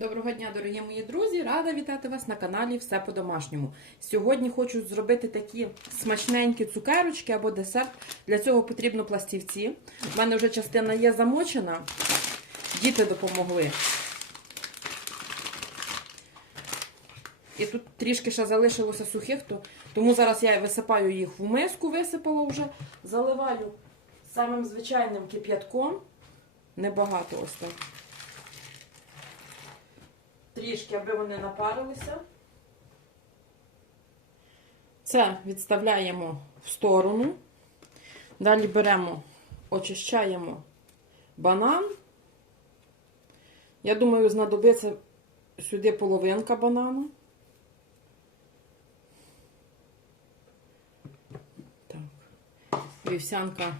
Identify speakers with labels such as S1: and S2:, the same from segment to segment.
S1: Доброго дня, дорогі мої друзі! Рада вітати вас на каналі Все по-домашньому. Сьогодні хочу зробити такі смачненькі цукерочки або десерт. Для цього потрібно пластівці. У мене вже частина є замочена. Діти допомогли. І тут трішки ще залишилося сухих, то, тому зараз я висипаю їх в миску, висипала вже, заливаю самим звичайним кип'ятком. Небагато ось так. Трішки, аби вони напарилися. Це відставляємо в сторону. Далі беремо, очищаємо банан. Я думаю, знадобиться сюди половинка банану. Так. Вівсянка,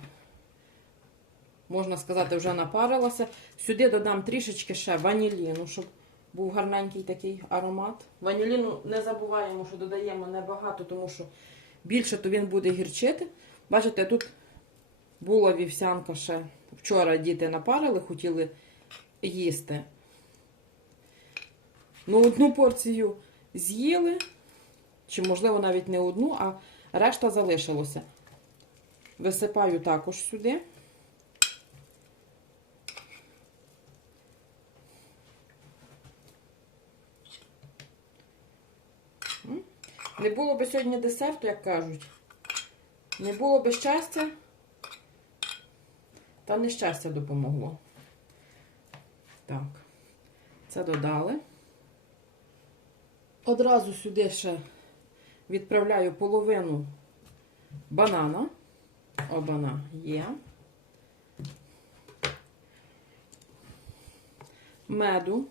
S1: можна сказати, вже напарилася. Сюди додам трішечки ще ваніліну, щоб був гарненький такий аромат. Ваніліну не забуваємо, що додаємо небагато, тому що більше то він буде гірчити. Бачите, тут була вівсянка ще. Вчора діти напарили, хотіли їсти. Ну, одну порцію з'їли, чи, можливо, навіть не одну, а решта залишилося. Висипаю також сюди. Не було би сьогодні десерту, як кажуть. Не було би щастя, та нещастя допомогло. Так, це додали. Одразу сюди ще відправляю половину банана. Обана є. Меду.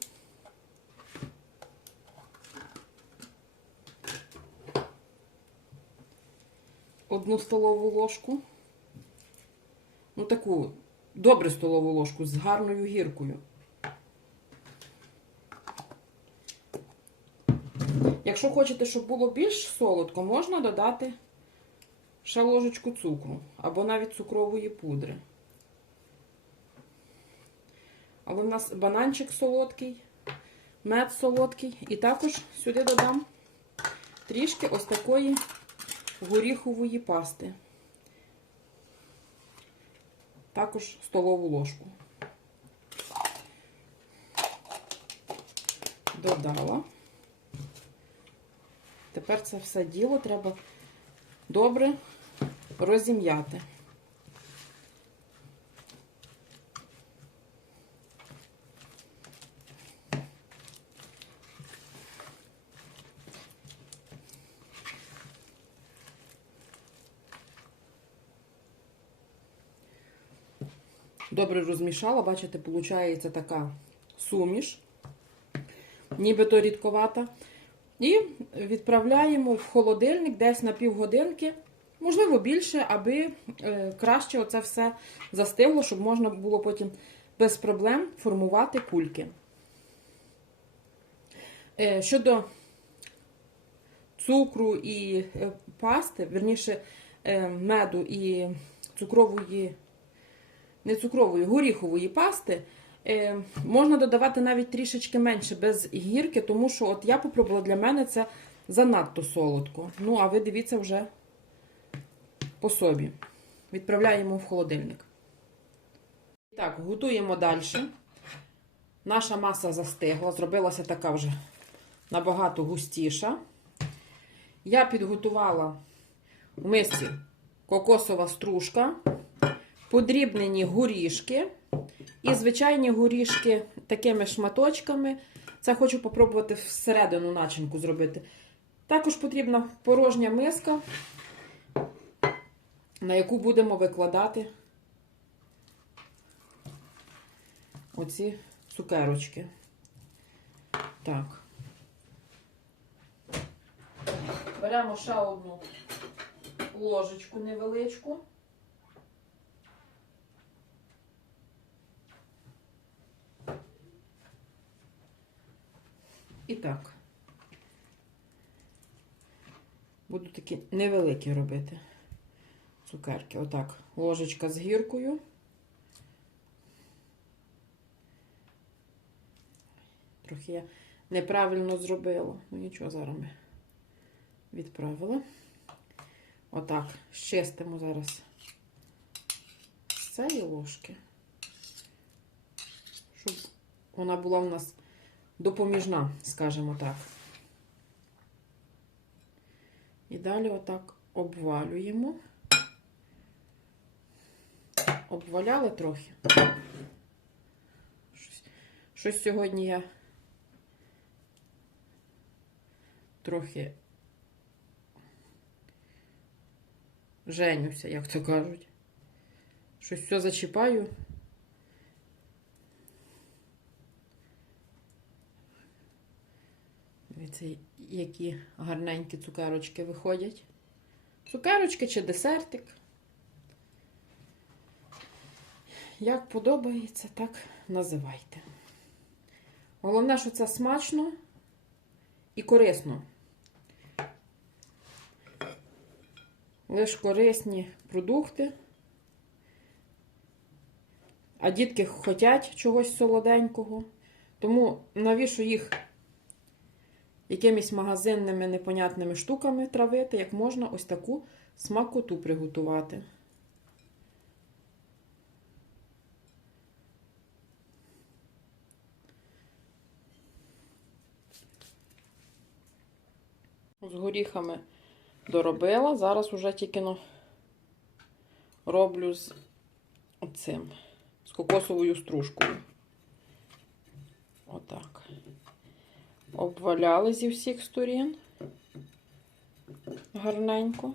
S1: Одну столову ложку. Ну, таку добру столову ложку з гарною гіркою. Якщо хочете, щоб було більш солодко, можна додати ще ложечку цукру або навіть цукрової пудри. Але в нас бананчик солодкий, мед солодкий. І також сюди додам трішки ось такої горіхової пасти. Також столову ложку. Додала. Тепер це все діло треба добре розім'яти. Добре розмішала, бачите, виходить така суміш, нібито рідковата. І відправляємо в холодильник десь на півгодинки, можливо, більше, аби е, краще оце все застигло, щоб можна було потім без проблем формувати кульки. Е, щодо цукру і е, пасти, верніше меду і цукрової не цукрової, горіхової пасти. Е, можна додавати навіть трішечки менше без гірки, тому що от я попробувала для мене це занадто солодко. Ну, а ви дивіться вже по собі. Відправляємо в холодильник. Так, готуємо далі. Наша маса застигла, зробилася така вже набагато густіша. Я підготувала в мисці кокосова стружка подрібнені горішки. І звичайні горішки такими шматочками. Це хочу попробувати всередину начинку зробити. Також потрібна порожня миска, на яку будемо викладати оці цукерочки. Так. Беремо ще одну ложечку невеличку. Так. Буду такі невеликі робити цукерки. Отак, ложечка з гіркою. Трохи я неправильно зробила. Ну нічого, зараз ми відправила. Отак, щистимо зараз з цієї ложки, щоб вона була у нас допоміжна, скажімо так. І далі отак обвалюємо. Обваляли трохи. Щось, щось сьогодні я трохи женюся, як то кажуть. Щось все зачіпаю. Дивіться, які гарненькі цукерочки виходять. Цукерочки чи десертик. Як подобається, так називайте. Головне, що це смачно і корисно. Лиш корисні продукти. А дітки хочуть чогось солоденького. Тому навіщо їх якимись магазинними непонятними штуками травити, як можна ось таку смакоту приготувати. З горіхами доробила. Зараз уже тільки роблю з цим, з кокосовою стружкою. Отак. Обваляли зі всіх сторін. Гарненько.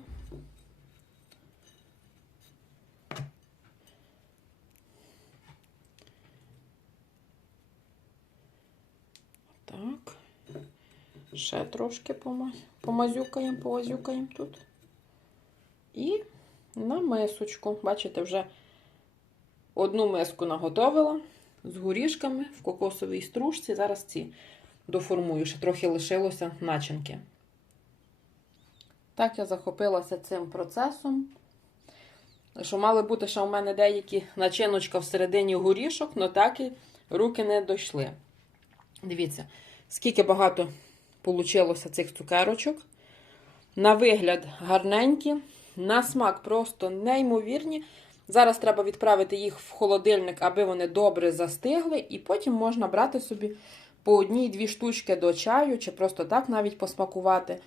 S1: Так. Ще трошки пома- помазюкаємо, повазюкаємо тут. І на мисочку. Бачите, вже одну миску наготовила з горішками в кокосовій стружці. Зараз ці доформую, ще трохи лишилося начинки. Так, я захопилася цим процесом. Що мали бути ще у мене деякі начиночка всередині горішок, але так і руки не дійшли. Дивіться, скільки багато вийшло цих цукерочок. На вигляд гарненькі, на смак просто неймовірні. Зараз треба відправити їх в холодильник, аби вони добре застигли, і потім можна брати собі по одній-дві штучки до чаю, чи просто так навіть посмакувати.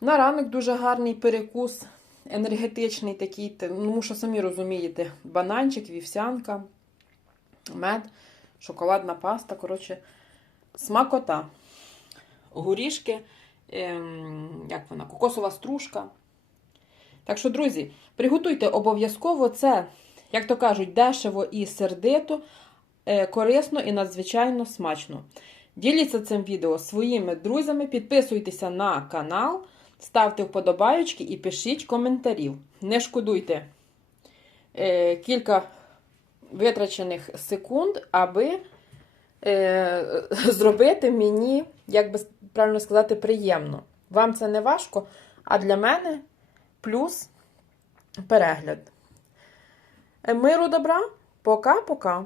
S1: На ранок дуже гарний перекус, енергетичний такий, тому що самі розумієте, бананчик, вівсянка, мед, шоколадна паста. Коротше, смакота. Горішки, ем, як вона, кокосова стружка. Так що, друзі, приготуйте обов'язково це, як то кажуть, дешево і сердито, е, корисно і надзвичайно смачно. Діліться цим відео своїми друзями, підписуйтеся на канал, ставте вподобайочки і пишіть коментарів. Не шкодуйте е, кілька витрачених секунд, аби е, зробити мені, як би правильно сказати, приємно. Вам це не важко, а для мене плюс перегляд. Миру добра. Пока-пока.